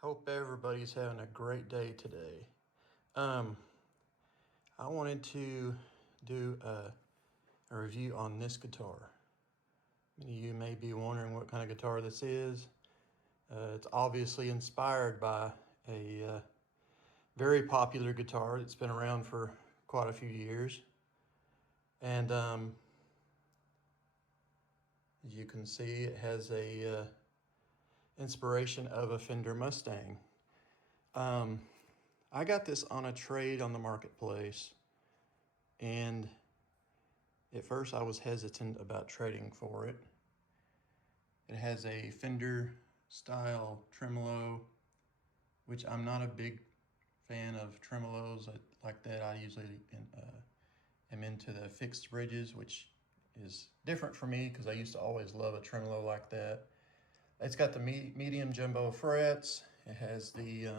Hope everybody's having a great day today. I wanted to do a review on this guitar. Many of you may be wondering what kind of guitar this is. It's obviously inspired by a very popular guitar that's been around for quite a few years. And as you can see, it has a inspiration of a Fender Mustang. I got this on a trade on the marketplace, and at first I was hesitant about trading for it. It has a Fender style tremolo, which I'm not a big fan of tremolos like that. I usually am into the fixed bridges, which is different for me because I used to always love a tremolo like that. It's got the medium jumbo frets. It has the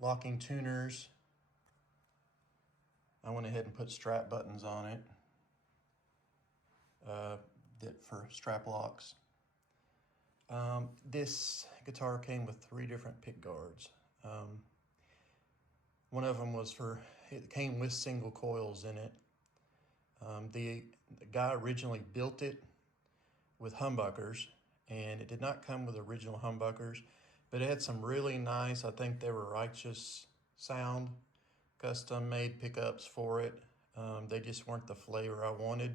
locking tuners. I went ahead and put strap buttons on it for strap locks. This guitar came with 3 different pick guards. One of them was it came with single coils in it. The guy originally built it with humbuckers, and it did not come with original humbuckers, but it had some really nice, I think they were Righteous sound, custom made pickups for it. They just weren't the flavor I wanted.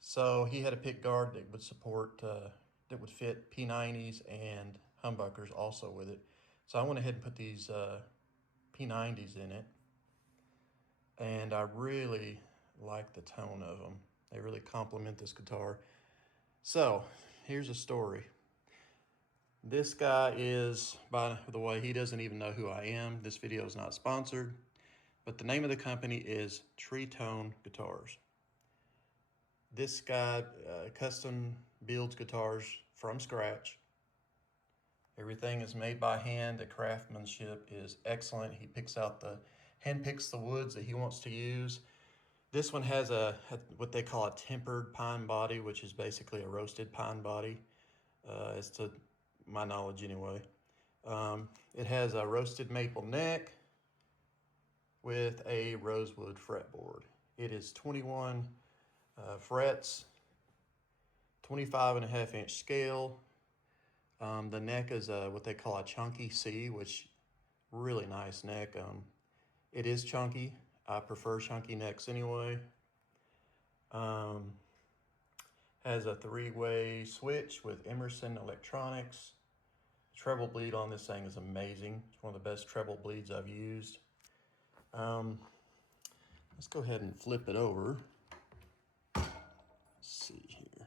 So he had a pick guard that would support, that would fit P90s and humbuckers also with it. So I went ahead and put these P90s in it, and I really like the tone of them. They really complement this guitar. So here's a story. This guy is, by the way, he doesn't even know who I am. This video is not sponsored, but the name of the company is Treetone Guitars. This guy custom builds guitars from scratch. Everything is made by hand. The craftsmanship is excellent. He hand picks the woods that he wants to use. This one has what they call a tempered pine body, which is basically a roasted pine body, as to my knowledge anyway. It has a roasted maple neck with a rosewood fretboard. It is 21 frets, 25.5-inch scale. The neck is what they call a chunky C, which really nice neck. It is chunky. I prefer chunky necks anyway. Has a 3-way switch with Emerson electronics. Treble bleed on this thing is amazing. It's one of the best treble bleeds I've used. Let's go ahead and flip it over. Let's see here.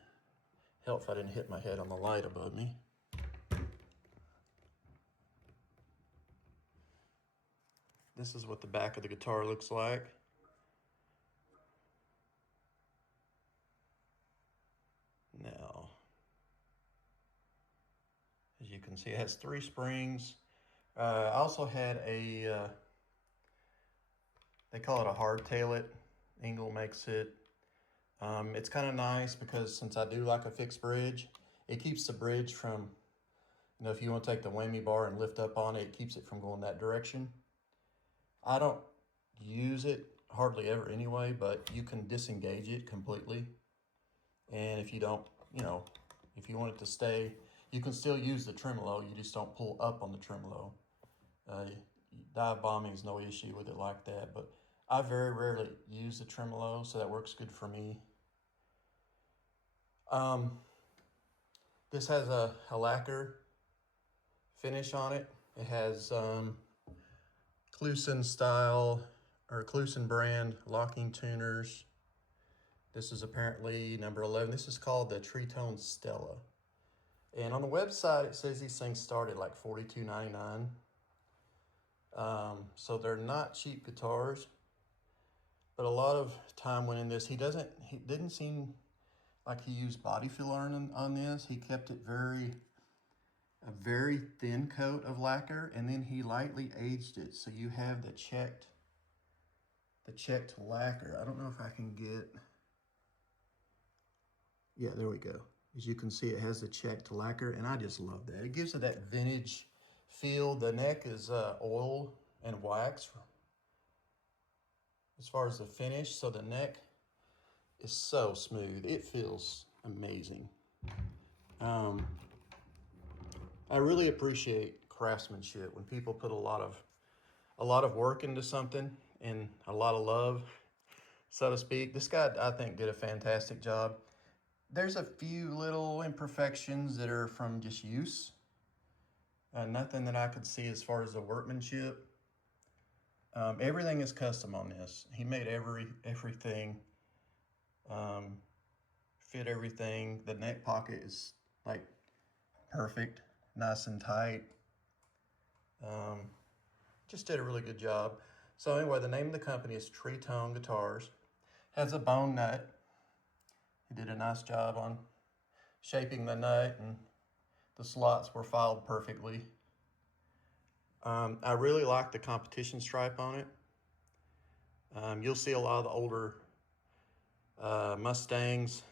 Help if I didn't hit my head on the light above me. This is what the back of the guitar looks like. Now, as you can see, it has 3 springs. I also had they call it a hard tail. Engel makes it. It's kind of nice because since I do like a fixed bridge, it keeps the bridge from, if you want to take the whammy bar and lift up on it, it keeps it from going that direction. I don't use it hardly ever anyway, but you can disengage it completely. And if you don't, if you want it to stay, you can still use the tremolo. You just don't pull up on the tremolo. Dive bombing is no issue with it like that, but I very rarely use the tremolo, so that works good for me. This has a lacquer finish on it. It has Kluson style or Kluson brand locking tuners. This is apparently number 11. This is called the Treetone Stella. And on the website, it says these things start at like $42.99. So they're not cheap guitars, but a lot of time went in this. He didn't seem like he used body filler on this. He kept it a very thin coat of lacquer, and then he lightly aged it. So you have the checked lacquer. I don't know if I can get, yeah, there we go. As you can see, it has the checked lacquer, and I just love that. It gives it that vintage feel. The neck is oil and wax as far as the finish, so the neck is so smooth. It feels amazing. I really appreciate craftsmanship when people put a lot of work into something and a lot of love, so to speak. This guy, I think, did a fantastic job. There's a few little imperfections that are from just use. Nothing that I could see as far as the workmanship. Everything is custom on this. He made everything fit everything. The neck pocket is like perfect, nice and tight. Just did a really good job. So anyway, the name of the company is Treetone Guitars. Has a bone nut. He did a nice job on shaping the nut, and the slots were filed perfectly. I really like the competition stripe on it. You'll see a lot of the older Mustangs,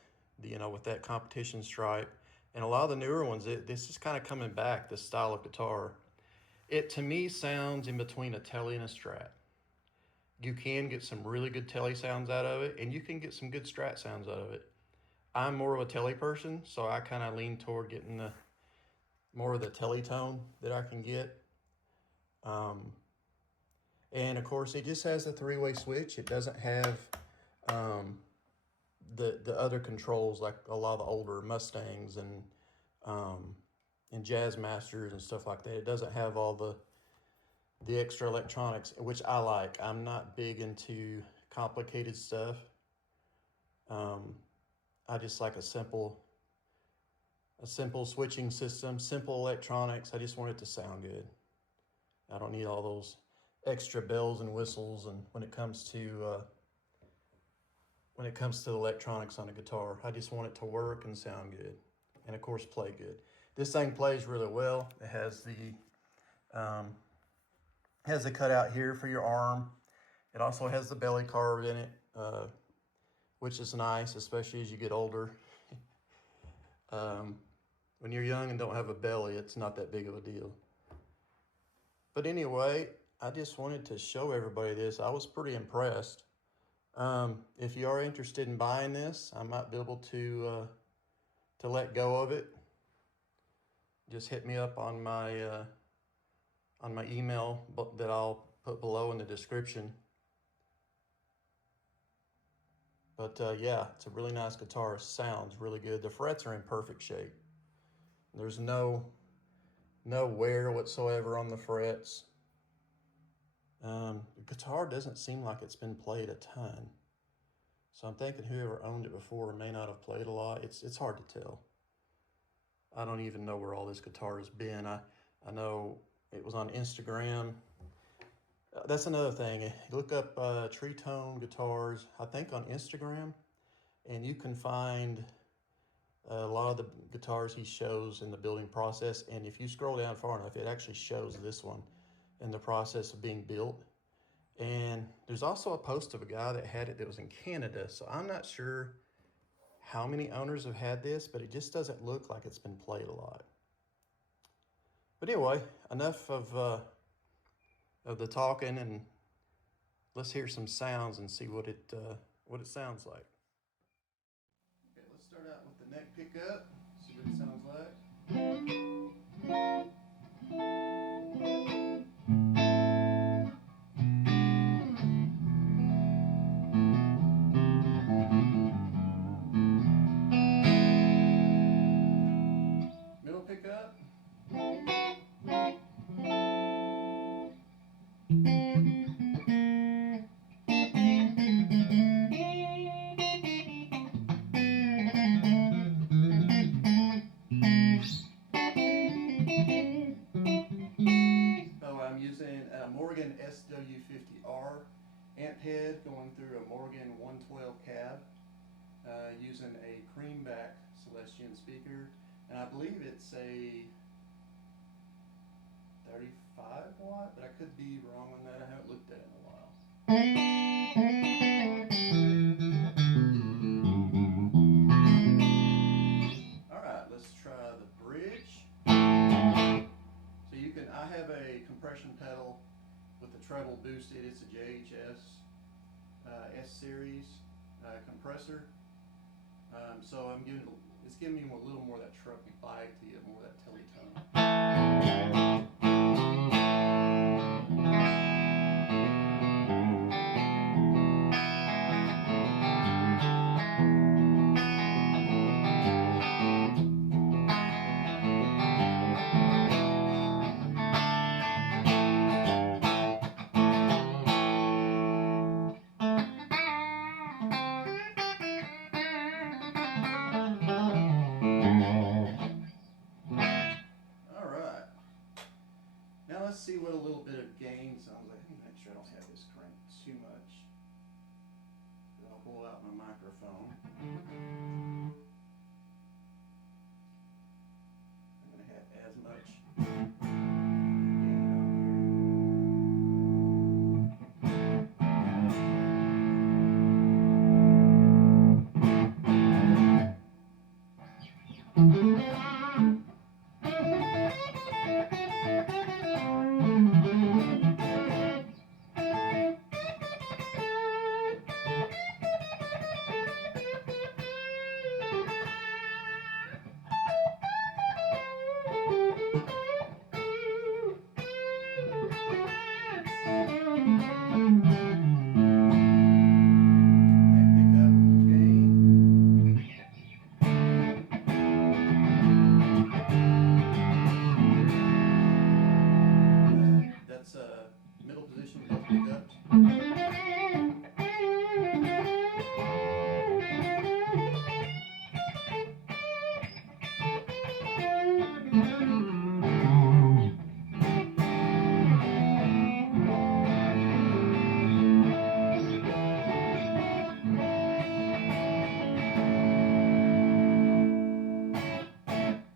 with that competition stripe, and a lot of the newer ones. This is kind of coming back. This style of guitar. It to me sounds in between a telly and a Strat. You can get some really good telly sounds out of it, and you can get some good Strat sounds out of it. I'm more of a telly person, so I kind of lean toward getting more of the telly tone that I can get. And of course, it just has a 3-way switch. It doesn't have the other controls like a lot of the older Mustangs and Jazz Masters and stuff like that. It doesn't have all the extra electronics, which I like. I'm not big into complicated stuff. I just like a simple switching system, simple electronics. I just want it to sound good. I don't need all those extra bells and whistles. And when it comes to the electronics on a guitar, I just want it to work and sound good, and of course play good. This thing plays really well. It has the cutout here for your arm. It also has the belly carved in it, which is nice, especially as you get older. When you're young and don't have a belly, it's not that big of a deal. But anyway, I just wanted to show everybody this. I was pretty impressed. If you are interested in buying this, I might be able to let go of it. Just hit me up on my email that I'll put below in the description. But yeah, it's a really nice guitar. It sounds really good. The frets are in perfect shape. There's no wear whatsoever on the frets. The guitar doesn't seem like it's been played a ton. So I'm thinking whoever owned it before may not have played a lot. It's hard to tell. I don't even know where all this guitar has been. I know it was on Instagram. That's another thing. You look up Treetone Guitars, I think on Instagram, and you can find a lot of the guitars he shows in the building process. And if you scroll down far enough, it actually shows this one in the process of being built. And there's also a post of a guy that had it that was in Canada. So I'm not sure how many owners have had this, but it just doesn't look like it's been played a lot. But anyway, enough of the talking, and let's hear some sounds and see what it sounds like. Okay, let's start out with the neck pickup, see what it sounds like. Middle pickup. I'm using a Morgan SW50R amp head going through a Morgan 112 cab, using a creamback Celestian speaker, and I believe it's a 35 watt, but I could be wrong on that. I haven't looked at it in a while. compression pedal with the treble boosted. It's a JHS S series compressor. So it's giving me a little more of that trucky bite to get more of that telly tone. Let's see what a little bit of gain sounds like. Let me make sure I don't have this cranked too much. Then I'll pull out my microphone. I'm going to have as much gain on here. Middle position with those pickups.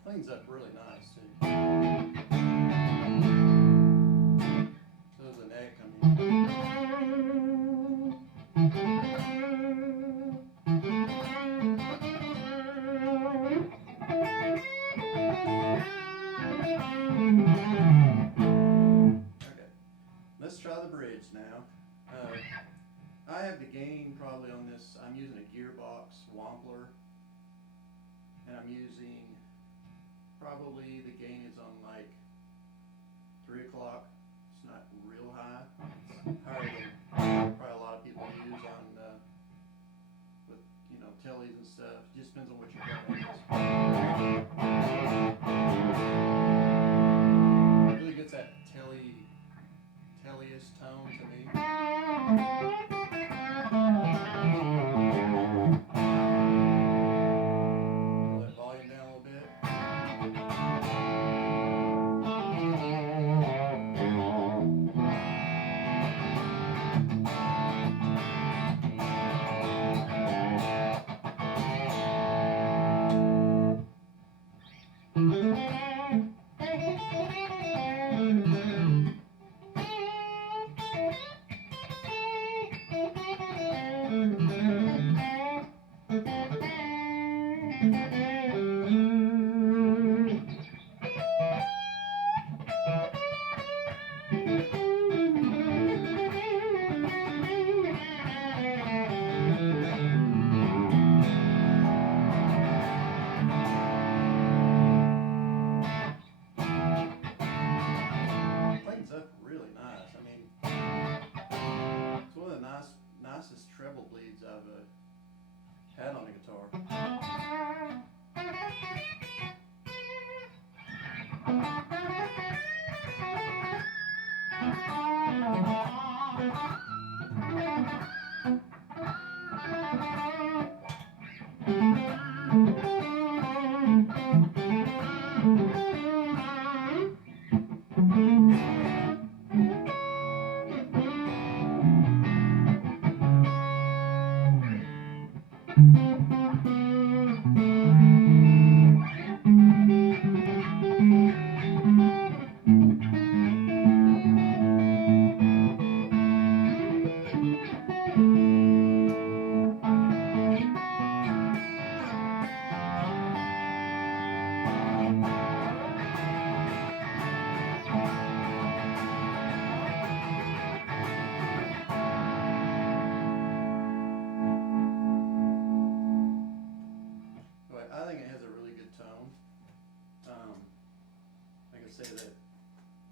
Cleans up really nice too. Let's try the bridge now. I have the gain probably on this. I'm using a gearbox Wampler, and I'm using probably the gain is on like 3 o'clock. It's not real high. It's higher than probably a lot of people use on with tellies and stuff. Just depends on what you're doing. It really gets that telly-ish tone to me. Pull that volume down a little bit. Nicest treble bleeds I've had on a guitar.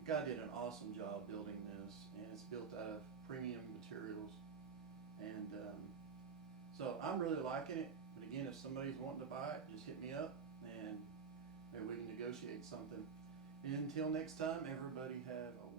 guy did an awesome job building this, and it's built out of premium materials. And so I'm really liking it. But again, if somebody's wanting to buy it, just hit me up and maybe we can negotiate something. And until next time, everybody have a